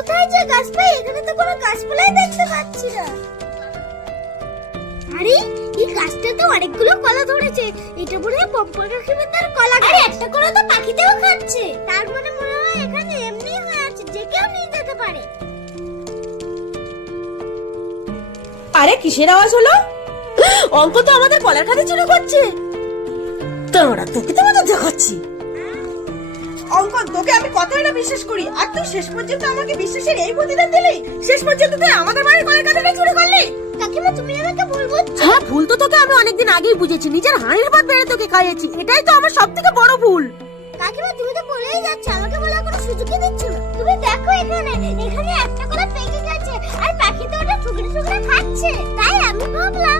কোথায় যে গাছ পাই এখানে তো কোনো গাছপালাই দেখতে পাচ্ছি না। আরে এই গাছটা তো অনেকগুলো কলা ধরেছে। এটা মনে হয় পম্পা কাকিমাদের কলা আরে একটা করে তো পাখিতেও খাচ্ছে। তার মানে মনে হয় এখানে এমনি হয়ে আছে যে কেউ নিয়ে যেতে পারে। আরে কিসের আওয়াজ হলো? অঙ্ক তো আমাদের কলার খাতে চুরি করছে। তোরা তোকে তো মতো দেখাচ্ছি। অঙ্কন তোকে আমি না বিশ্বাস করি। আর তুই শেষ পর্যন্ত আমাকে বিশ্বাসের এই প্রতিদান দিলি? শেষ পর্যন্ত তুই আমাদের বাড়ির কলার খাতে চুরি করলি? কাকিমা তুমি আমাকে ভুল বুঝছ? হ্যাঁ ভুল তো তোকে আমি অনেকদিন আগেই বুঝেছি। নিজের হাঁড়ির ভাত বেড়ে তোকে খাইয়েছি। এটাই তো আমার সব থেকে বড় ভুল। কাকিমা তুমি তো বলেই যাচ্ছ আমাকে বলার কোনো সুযোগই দিচ্ছ না। তুমি দেখো এখানে এখানে একটা করে পেকে গেছে আর পাখি তো ওটা টুকরে টুকরে খাচ্ছে। তাই আমি ভাবলাম